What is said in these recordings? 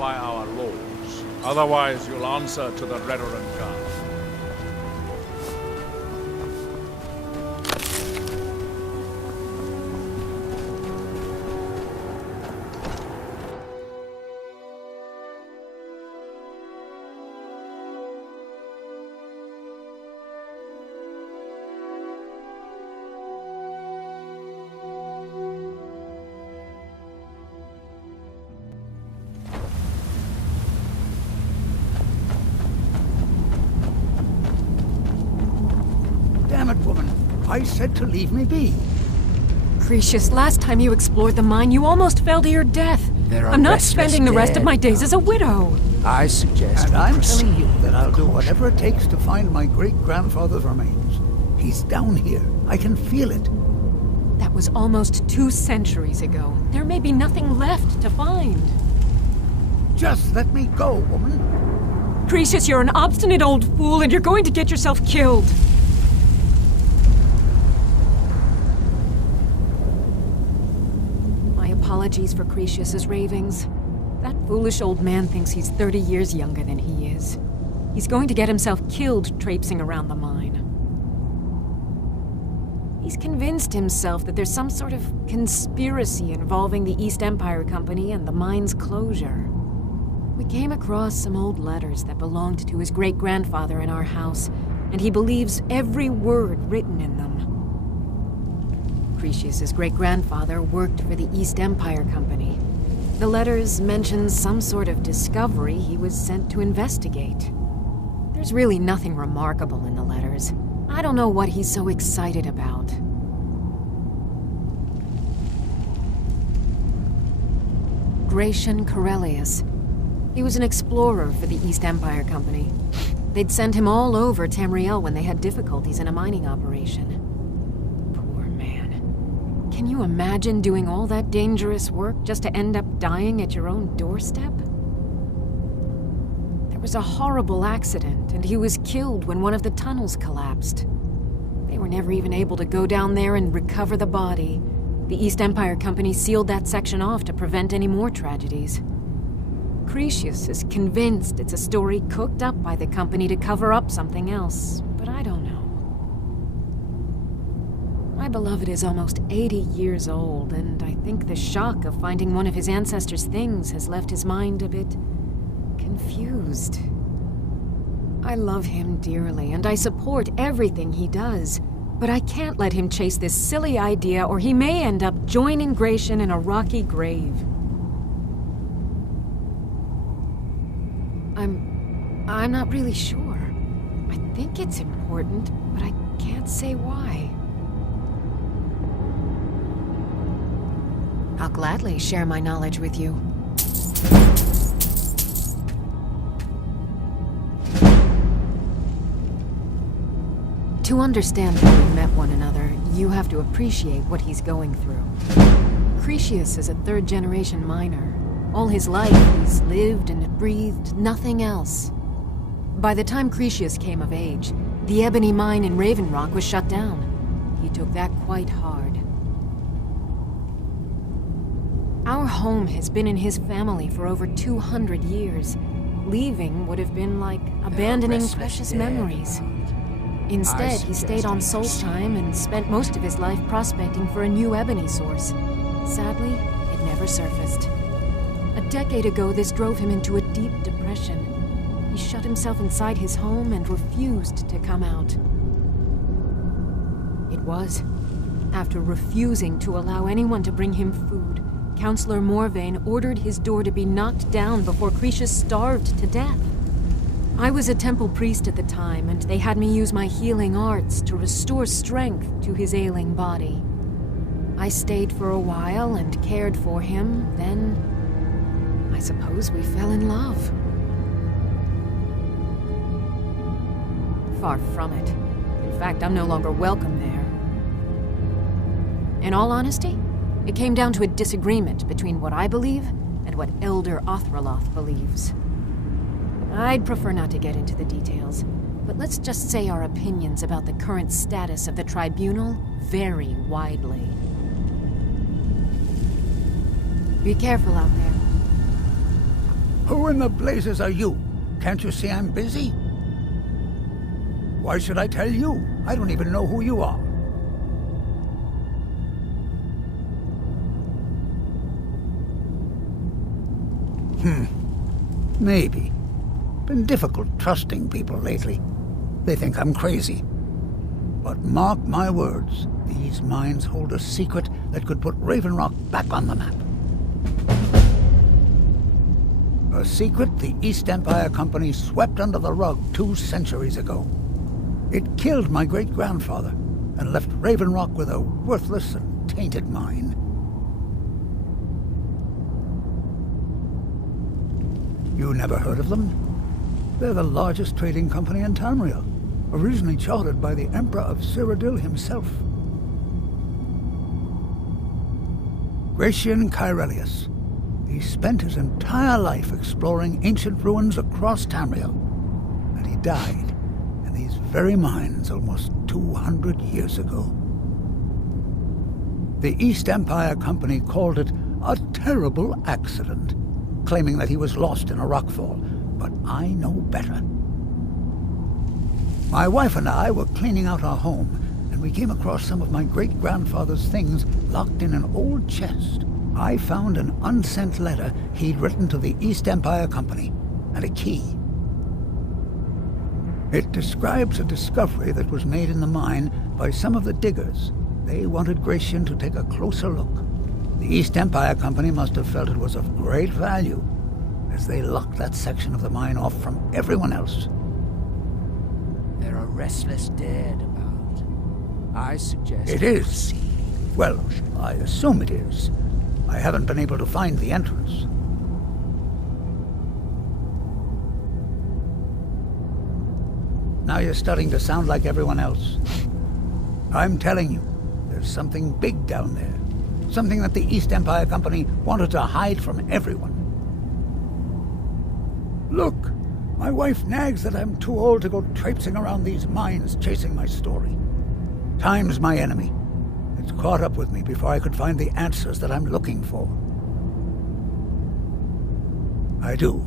by our laws. Otherwise, you'll answer to the Reverend Guard. Damn it, woman. I said to leave me be. Cretius, last time you explored the mine, you almost fell to your death. I'm not spending the rest of my days as a widow. I suggest And I'm proceed telling you that I'll do with whatever it takes to find my great-grandfather's remains. He's down here. I can feel it. That was almost 2 centuries ago. There may be nothing left to find. Just let me go, woman. Cretius, you're an obstinate old fool, and you're going to get yourself killed. My apologies for Cretius's ravings. That foolish old man thinks he's 30 years younger than he is. He's going to get himself killed traipsing around the mine. He's convinced himself that there's some sort of conspiracy involving the East Empire Company and the mine's closure. We came across some old letters that belonged to his great-grandfather in our house, and he believes every word written in them. Cretius's great-grandfather worked for the East Empire Company. The letters mention some sort of discovery he was sent to investigate. There's really nothing remarkable in the letters. I don't know what he's so excited about. Gratian Corellius. He was an explorer for the East Empire Company. They'd send him all over Tamriel when they had difficulties in a mining operation. Poor man. Can you imagine doing all that dangerous work just to end up dying at your own doorstep? There was a horrible accident, and he was killed when one of the tunnels collapsed. They were never even able to go down there and recover the body. The East Empire Company sealed that section off to prevent any more tragedies. Cretius is convinced it's a story cooked up by the company to cover up something else, but I don't know. My beloved is almost 80 years old, and I think the shock of finding one of his ancestors' things has left his mind a bit confused. I love him dearly, and I support everything he does, but I can't let him chase this silly idea, or he may end up joining Gratian in a rocky grave. I'm not really sure. I think it's important, but I can't say why. I'll gladly share my knowledge with you. To understand how we met one another, you have to appreciate what he's going through. Cretius is a third-generation miner. All his life, he's lived and breathed nothing else. By the time Cretius came of age, the ebony mine in Raven Rock was shut down. He took that quite hard. Our home has been in his family for over 200 years. Leaving would have been like abandoning precious memories. Instead, he stayed on Solstheim and spent most of his life prospecting for a new ebony source. Sadly, it never surfaced. A decade ago, this drove him into a deep depression. He shut himself inside his home and refused to come out. It was after refusing to allow anyone to bring him food, Counselor Morvain ordered his door to be knocked down before Cretius starved to death. I was a temple priest at the time, and they had me use my healing arts to restore strength to his ailing body. I stayed for a while and cared for him, then I suppose we fell in love. Far from it. In fact, I'm no longer welcome there. In all honesty, it came down to a disagreement between what I believe and what Elder Othraloth believes. I'd prefer not to get into the details, but let's just say our opinions about the current status of the tribunal vary widely. Be careful out there. Who in the blazes are you? Can't you see I'm busy? Why should I tell you? I don't even know who you are. Maybe. Been difficult trusting people lately. They think I'm crazy. But mark my words, these mines hold a secret that could put Raven Rock back on the map. A secret the East Empire Company swept under the rug 2 centuries ago. It killed my great-grandfather and left Raven Rock with a worthless and tainted mine. You never heard of them? They're the largest trading company in Tamriel, originally chartered by the Emperor of Cyrodiil himself. Gratian Kyrelius. He spent his entire life exploring ancient ruins across Tamriel, and he died in these very mines almost 200 years ago. The East Empire Company called it a terrible accident, claiming that he was lost in a rockfall, but I know better. My wife and I were cleaning out our home, and we came across some of my great-grandfather's things locked in an old chest. I found an unsent letter he'd written to the East Empire Company, and a key. It describes a discovery that was made in the mine by some of the diggers. They wanted Gratian to take a closer look. The East Empire Company must have felt it was of great value, as they locked that section of the mine off from everyone else. There are restless dead about. I suggest... It is. Well, I assume it is. I haven't been able to find the entrance. Now you're starting to sound like everyone else. I'm telling you, there's something big down there. Something that the East Empire Company wanted to hide from everyone. Look, my wife nags that I'm too old to go traipsing around these mines chasing my story. Time's my enemy. It's caught up with me before I could find the answers that I'm looking for. I do.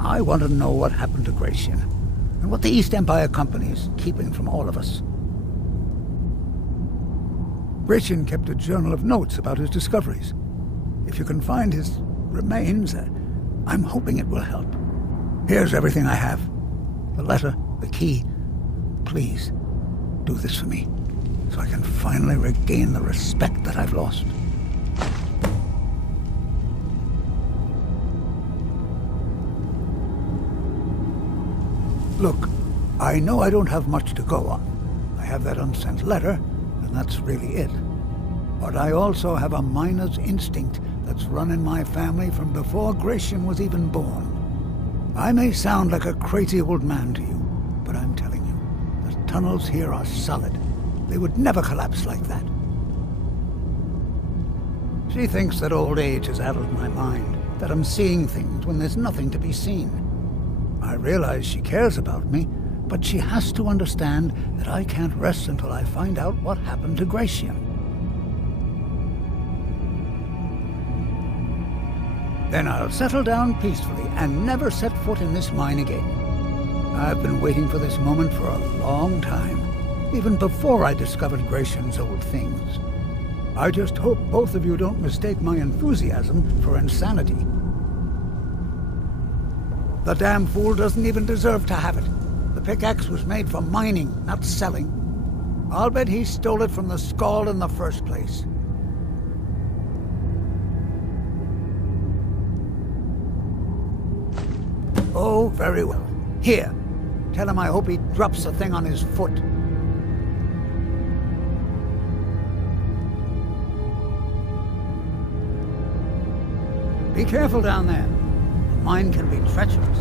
I want to know what happened to Gratian, and what the East Empire Company is keeping from all of us. Gratian kept a journal of notes about his discoveries. If you can find his remains, I'm hoping it will help. Here's everything I have. The letter, the key. Please, do this for me, so I can finally regain the respect that I've lost. Look, I know I don't have much to go on. I have that unsent letter, and that's really it. But I also have a miner's instinct that's run in my family from before Gratian was even born. I may sound like a crazy old man to you, but I'm telling you, the tunnels here are solid. They would never collapse like that. She thinks that old age has addled my mind, that I'm seeing things when there's nothing to be seen. I realize she cares about me, but she has to understand that I can't rest until I find out what happened to Gratian. Then I'll settle down peacefully and never set foot in this mine again. I've been waiting for this moment for a long time, even before I discovered Gratian's old things. I just hope both of you don't mistake my enthusiasm for insanity. The damn fool doesn't even deserve to have it. The pickaxe was made for mining, not selling. I'll bet he stole it from the Skald in the first place. Oh, very well. Here, tell him I hope he drops the thing on his foot. Be careful down there. The mine can be treacherous.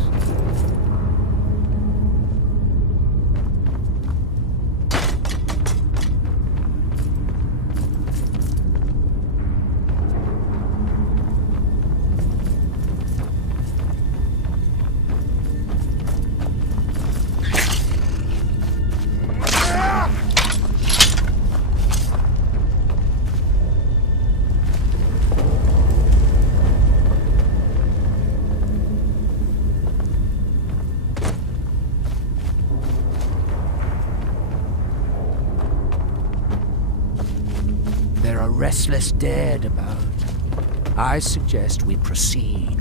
restless dead about. I suggest we proceed.